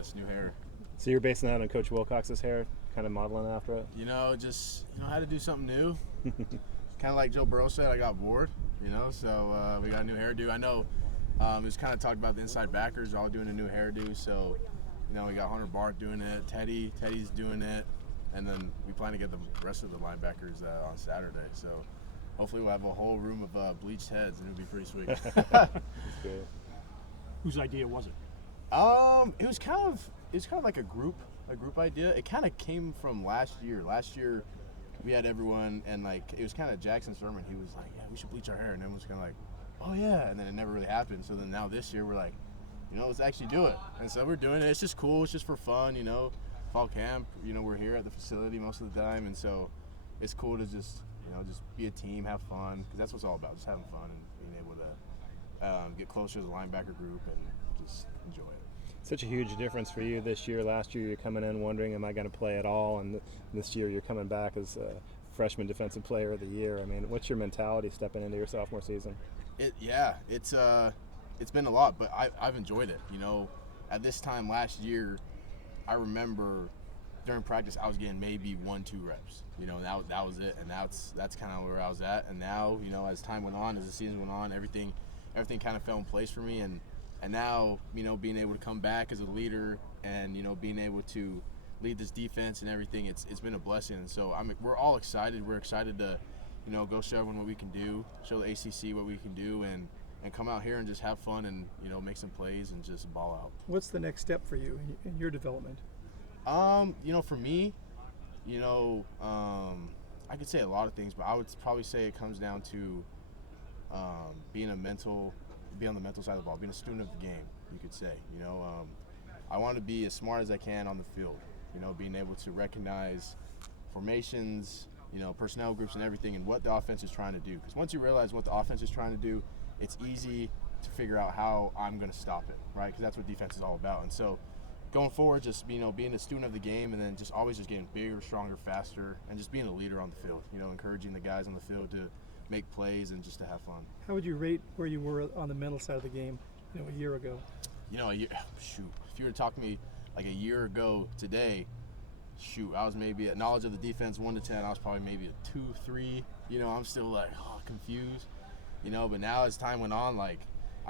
this new hair. So you're basing that on Coach Wilcox's hair, kind of modeling after it? Just had to do something new. Kind of like Joe Burrow said, I got bored, so we got a new hairdo. I know it was kind of talked about the inside backers all doing a new hairdo, so, we got Hunter Bart doing it, Teddy's doing it, and then we plan to get the rest of the linebackers on Saturday. So hopefully we'll have a whole room of bleached heads, and it'll be pretty sweet. That's good. Whose idea was it? It was kind of like a group idea. It kind of came from last year. Last year, we had everyone, and it was kind of Jackson's sermon. He was like, "Yeah, we should bleach our hair," and everyone was kind of like, "Oh yeah," and then it never really happened. So then now this year, we're like, let's actually do it. And so we're doing it. It's just cool. It's just for fun, Fall camp. We're here at the facility most of the time, and so it's cool to just be a team, have fun, because that's what it's all about, just having fun and being able to get closer to the linebacker group and just enjoy it. Such a huge difference for you this year. Last year you're coming in wondering, am I going to play at all? And this year you're coming back as a freshman defensive player of the year. I mean, what's your mentality stepping into your sophomore season? It's been a lot, but I've enjoyed it. At this time last year, I remember during practice I was getting maybe 1-2 reps. That was it, and that's kind of where I was at. And now, as time went on, as the season went on, everything kind of fell in place for me. And now, being able to come back as a leader and, being able to lead this defense and everything, it's been a blessing. And so we're all excited. We're excited to, go show everyone what we can do, show the ACC what we can do, and come out here and just have fun and, make some plays and just ball out. What's the next step for you in your development? For me, I could say a lot of things, but I would probably say it comes down to be on the mental side of the ball, being a student of the game, you could say. I want to be as smart as I can on the field, being able to recognize formations, personnel groups and everything, and what the offense is trying to do. Because once you realize what the offense is trying to do, it's easy to figure out how I'm going to stop it, right? Because that's what defense is all about. And so going forward, just, being a student of the game, and then just always just getting bigger, stronger, faster, and just being a leader on the field, encouraging the guys on the field to make plays and just to have fun. How would you rate where you were on the mental side of the game, a year ago? If you were to talk to me like a year ago today, I was maybe at knowledge of the defense 1 to 10. I was probably maybe a 2, 3. I'm still confused. But now as time went on, I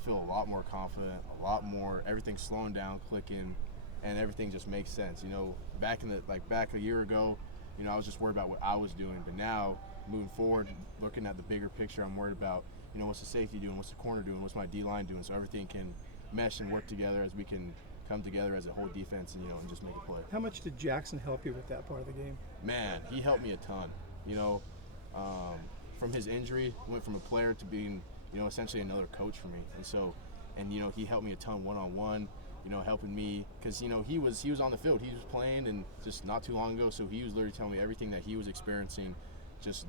feel a lot more confident, a lot more. Everything's slowing down, clicking, and everything just makes sense. Back a year ago, I was just worried about what I was doing. But now, moving forward, looking at the bigger picture, I'm worried about, what's the safety doing, what's the corner doing, what's my D-line doing, so everything can mesh and work together as we can come together as a whole defense and, and just make a play. How much did Jackson help you with that part of the game? Man, he helped me a ton. From his injury, went from a player to being, essentially another coach for me. And he helped me a ton one-on-one, helping me, because, he was on the field. He was playing, and just not too long ago, so he was literally telling me everything that he was experiencing just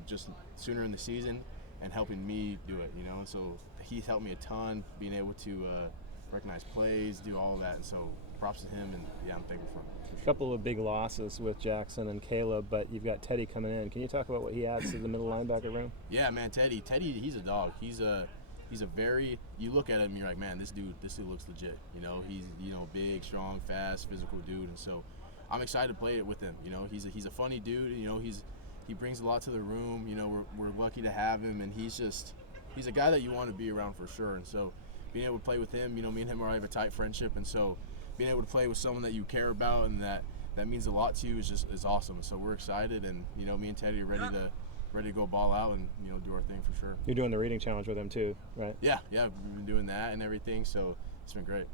sooner in the season and helping me do it, And so he helped me a ton, being able to recognize plays, do all of that. And so props to him, and, I'm thankful for him. A couple of big losses with Jackson and Caleb, but you've got Teddy coming in. Can you talk about what he adds to the middle linebacker room? Yeah, man, Teddy, he's a dog. He's a very, you look at him and you're like, man, this dude looks legit. He's, big, strong, fast, physical dude. And so I'm excited to play it with him. He's a funny dude. He brings a lot to the room. We're lucky to have him, and he's a guy that you want to be around for sure. And so being able to play with him, me and him already have a tight friendship, and so being able to play with someone that you care about and that means a lot to you is awesome. So we're excited, and me and Teddy are ready to go ball out and do our thing for sure. You're doing the reading challenge with him too, right? Yeah, we've been doing that and everything, so it's been great.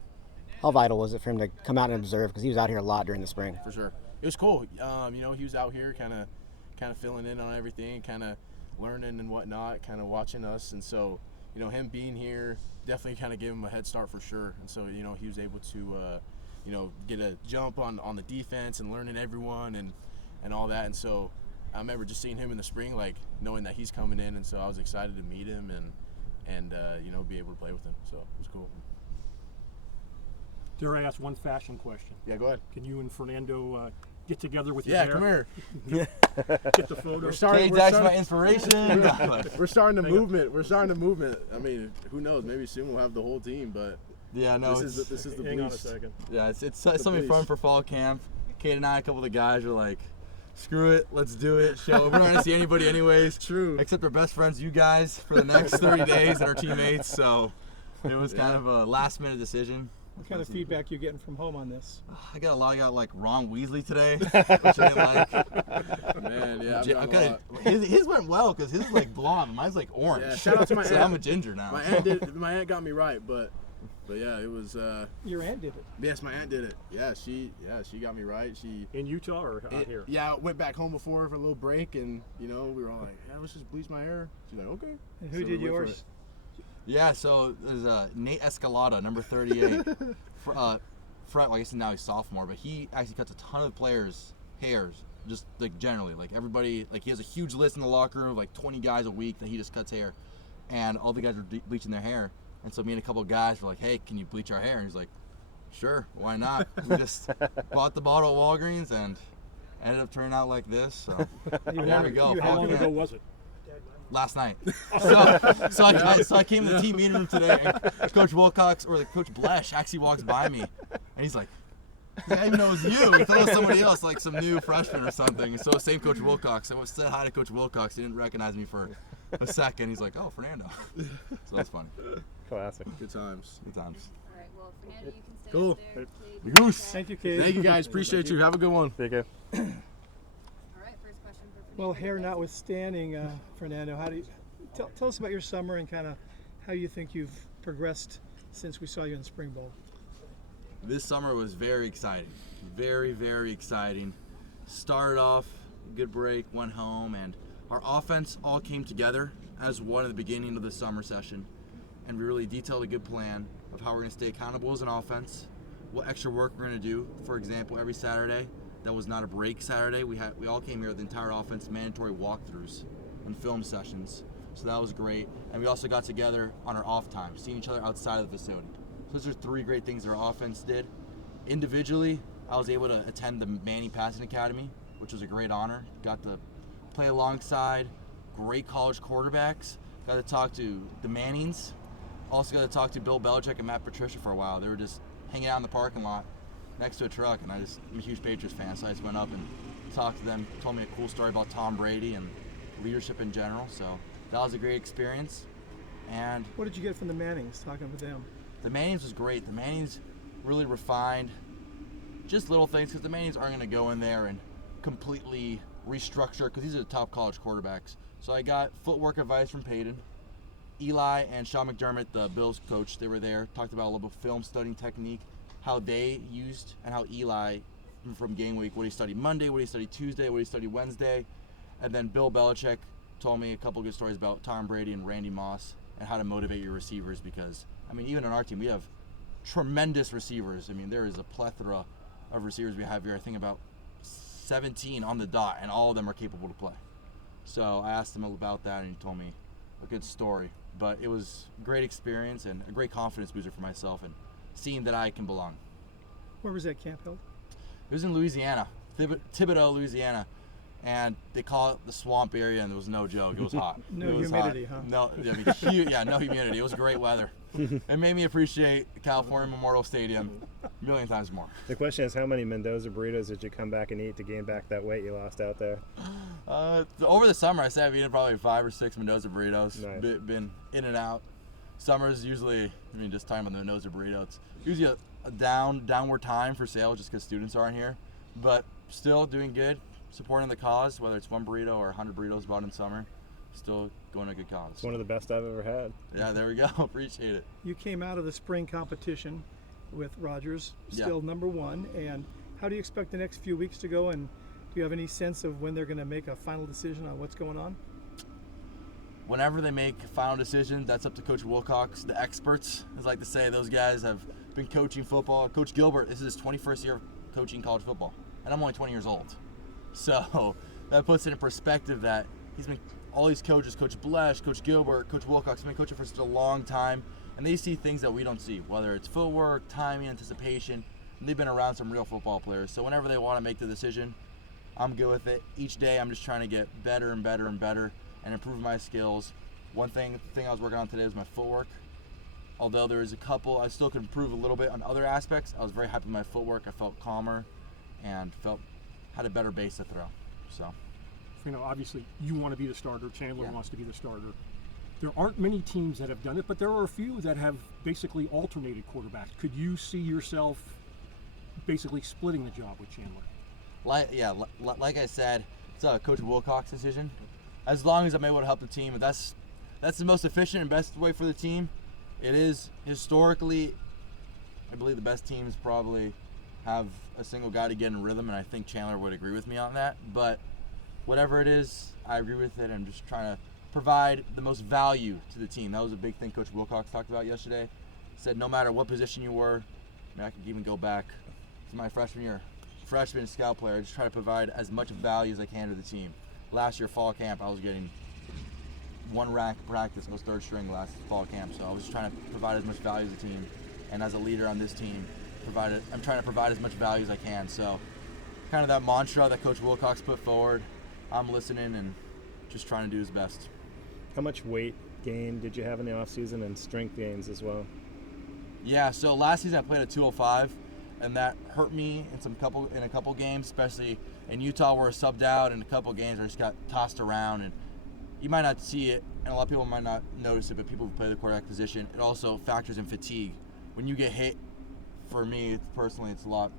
How vital was it for him to come out and observe, because he was out here a lot during the spring? For sure, it was cool. He was out here kind of filling in on everything, kind of learning and whatnot, kind of watching us, and so him being here definitely kind of gave him a head start for sure. And so he was able to get a jump on the defense and learning everyone and all that. And so I remember just seeing him in the spring, knowing that he's coming in, and so I was excited to meet him and be able to play with him. So it was cool. Dare I ask one fashion question? Yeah, go ahead. Can you and Fernando get together with your hair? hair? Come here. Get the photo. Cade's actually my inspiration. We're starting the movement. I mean, who knows? Maybe soon we'll have the whole team, but Yeah, no, this is the Hang on a boost. second. yeah, it's something fun for fall camp. Cade and I, a couple of the guys, were like, screw it, let's do it. Show. We're not gonna see anybody anyways. True. Except our best friends, you guys, for the next 30 days, and our teammates. So it was kind of a last-minute decision. What kind of feedback you getting from home on this? I got a lot. I got like Ron Weasley today, which I didn't like. Man, yeah. I kinda, his went well because his is like blonde, mine's like orange. Yeah, shout out to my so aunt. I'm a ginger now. My aunt got me right, but yeah, it was. Your aunt did it. Yes, my aunt did it. Yeah, she got me right. She. In Utah or out here? Yeah, went back home before for a little break, and we were all like, yeah, let's just bleach my hair. She's like, okay. And who So did we went for yours? Yeah, so there's Nate Escalada, number 38. Front, I guess now he's sophomore, but he actually cuts a ton of players' hairs, just like generally. Like everybody, like he has a huge list in the locker room of like 20 guys a week that he just cuts hair. And all the guys are bleaching their hair. And so me and a couple of guys were like, hey, can you bleach our hair? And he's like, sure, why not? We just bought the bottle at Walgreens and ended up turning out like this. So there we go. How long ago was it? Last night. So I came to the team meeting room today, and Coach Wilcox, or like Coach Blesh, actually walks by me, and he's like, I didn't even know it was you. He thought it was somebody else, like some new freshman or something. So same Coach Wilcox. I said hi to Coach Wilcox. He didn't recognize me for a second. He's like, oh, Fernando. So that's funny. Classic. Good times. Good times. All right, well, Fernando, you can stay Cool. up there. Cade, Goose. Thank you, Cade. Thank you guys. Appreciate you. Have a good one. There you go. All right, first question for Fernando. Well, hair notwithstanding, Fernando, how do you tell us about your summer and kind of how you think you've progressed since we saw you in the Spring Bowl? This summer was very exciting. Very, very exciting. Started off, good break, went home, and our offense all came together as one at the beginning of the summer session. And we really detailed a good plan of how we're going to stay accountable as an offense, what extra work we're going to do. For example, every Saturday, that was not a break Saturday. We all came here with the entire offense, mandatory walkthroughs and film sessions. So that was great. And we also got together on our off time, seeing each other outside of the facility. So those are three great things that our offense did. Individually, I was able to attend the Manning Passing Academy, which was a great honor. Got to play alongside great college quarterbacks. Got to talk to the Mannings. Also got to talk to Bill Belichick and Matt Patricia for a while. They were just hanging out in the parking lot next to a truck, and I'm a huge Patriots fan, so I just went up and talked to them, told me a cool story about Tom Brady and leadership in general. So that was a great experience. And What did you get from the Mannings, talking with them? the Mannings was great. The Mannings really refined just little things, because the Mannings aren't going to go in there and completely restructure, because these are the top college quarterbacks. So I got footwork advice from Peyton. Eli and Sean McDermott, the Bills coach, they were there, talked about a little bit of film studying technique, how they used, and how Eli, from game week, what he studied Monday, what he studied Tuesday, what he studied Wednesday. And then Bill Belichick told me a couple good stories about Tom Brady and Randy Moss and how to motivate your receivers, because, I mean, even on our team, we have tremendous receivers. I mean, there is a plethora of receivers we have here. I think about 17 on the dot, and all of them are capable to play. So I asked him about that, and he told me a good story. But it was a great experience and a great confidence booster for myself, and seeing that I can belong. Where was that camp held? It was in Louisiana, Thibodaux, Louisiana, and they call it the swamp area, and it was no joke. It was hot. No It was humidity, hot. huh? No, no humidity. It was great weather. It made me appreciate California Memorial Stadium a million times more. The question is, how many Mendoza burritos did you come back and eat to gain back that weight you lost out there? Over the summer, I said I've eaten probably 5 or 6 Mendoza burritos. Nice. Been in and out. Summers usually, I mean, just talking about the Mendoza burrito, it's usually a downward time for sale just because students aren't here. But still doing good, supporting the cause, whether it's 1 burrito or 100 burritos bought in summer. Still going a good cause. It's one of the best I've ever had. Yeah, there we go. Appreciate it. You came out of the spring competition with Rogers, Yeah. still number 1. And how do you expect the next few weeks to go? And do you have any sense of when they're going to make a final decision on what's going on? Whenever they make a final decision, that's up to Coach Wilcox. The experts, as I like to say, those guys have been coaching football. Coach Gilbert, this is his 21st year of coaching college football, and I'm only 20 years old. So that puts it in perspective that he's been, all these coaches, Coach Blesh, Coach Gilbert, Coach Wilcox, have been coaching for such a long time, and they see things that we don't see, whether it's footwork, timing, anticipation, and they've been around some real football players. So whenever they want to make the decision, I'm good with it. Each day I'm just trying to get better and better and better and improve my skills. One thing I was working on today was my footwork. although there was a couple, I still could improve a little bit on other aspects. I was very happy with my footwork. I felt calmer and had a better base to throw. So, Obviously you want to be the starter. Chandler Yeah. wants to be the starter. There aren't many teams that have done it, but there are a few that have basically alternated quarterbacks. Could you see yourself basically splitting the job with Chandler? Like I said, it's Coach Wilcox's decision. As long as I'm able to help the team, that's the most efficient and best way for the team. It is historically, I believe the best teams probably have a single guy to get in rhythm, and I think Chandler would agree with me on that. But whatever it is, I agree with it. I'm just trying to provide the most value to the team. That was a big thing Coach Wilcox talked about yesterday. He said no matter what position you were, I could even go back to my freshman year. Freshman and scout player, I just try to provide as much value as I can to the team. Last year, fall camp, I was getting one rack practice. I was third string last fall camp, so I was just trying to provide as much value as a team. And as a leader on this team, I'm trying to provide as much value as I can. So kind of that mantra that Coach Wilcox put forward, I'm listening and just trying to do his best. How much weight gain did you have in the offseason and strength gains as well? Yeah, so last season I played at 205, and that hurt me in a couple games, especially in Utah where I subbed out, and a couple games I just got tossed around. And you might not see it, and a lot of people might not notice it, but people who play the quarterback position, it also factors in fatigue. When you get hit, for me personally, it's a lot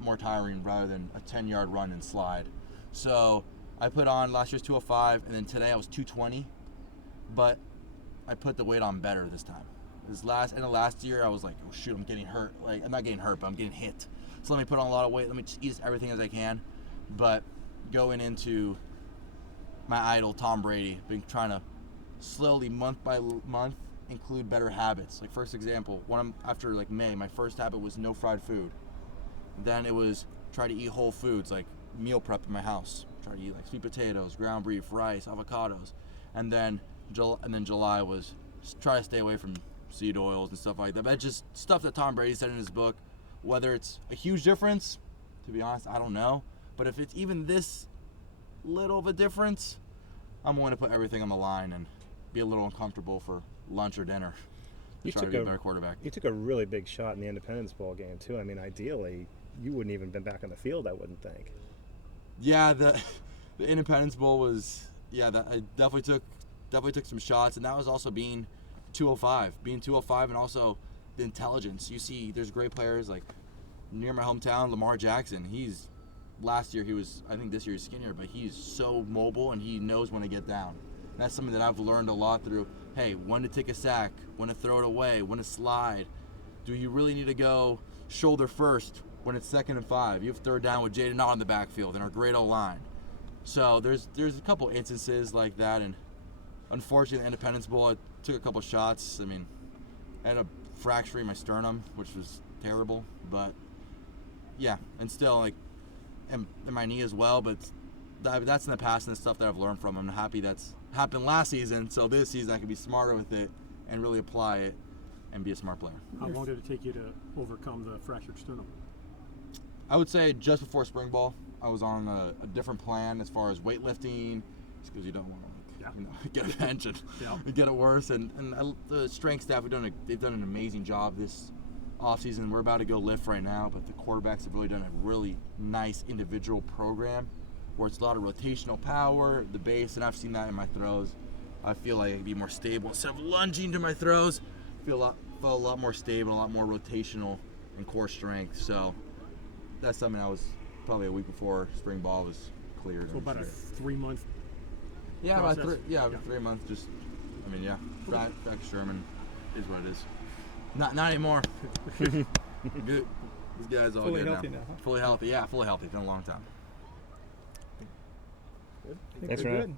more tiring rather than a 10-yard run and slide. So I put on last year's 205, and then today I was 220, but I put the weight on better this time. End of last year, I was like, oh shoot, I'm getting hurt. Like, I'm not getting hurt, but I'm getting hit. So let me put on a lot of weight. Let me just eat everything as I can. But going into my idol, Tom Brady, been trying to slowly, month by month, include better habits. Like, first example, after like May, my first habit was no fried food. Then it was try to eat whole foods, like meal prep in my house. Try to eat like sweet potatoes, ground beef, rice, avocados. And then July was try to stay away from seed oils and stuff like that. But just stuff that Tom Brady said in his book. Whether it's a huge difference, to be honest, I don't know. But if it's even this little of a difference, I'm willing to put everything on the line and be a little uncomfortable for lunch or dinner. Try to be a better quarterback. You took a really big shot in the Independence Bowl game too. I mean, ideally, you wouldn't even been back on the field, I wouldn't think. Yeah, the Independence Bowl was I definitely took some shots, and that was also being 205, and also the intelligence. You see, there's great players like near my hometown, Lamar Jackson. Last year I think this year he's skinnier, but he's so mobile and he knows when to get down. And that's something that I've learned a lot through. Hey, when to take a sack, when to throw it away, when to slide. Do you really need to go shoulder first when it's 2nd and 5? You have third down with Jaden Ott in the backfield and our great O-line. So there's a couple instances like that, and unfortunately, the Independence Bowl, I took a couple shots. I mean, I had a fracture in my sternum, which was terrible, but yeah, and still and my knee as well. But that's in the past and the stuff that I've learned from. I'm happy that's happened last season, so this season I can be smarter with it and really apply it and be a smart player. How long did it take you to overcome the fractured sternum? I would say just before spring ball, I was on a different plan as far as weightlifting, just because you don't want to get a bench and get it worse. And the strength staff they've done an amazing job this offseason. We're about to go lift right now, but the quarterbacks have really done a really nice individual program where it's a lot of rotational power, the base, and I've seen that in my throws. I feel like I can be more stable. Instead of lunging to my throws, I felt a lot more stable, a lot more rotational and core strength. So that's something I was probably a week before spring ball was cleared. So about a 3-month. Yeah, process. About 3 months. Just, back to Sherman is what it is. Not anymore. Good. These guys all Fully good healthy now. now, huh? Fully healthy. Yeah, fully healthy. It's been a long time. Thanks, We're Fernando. good.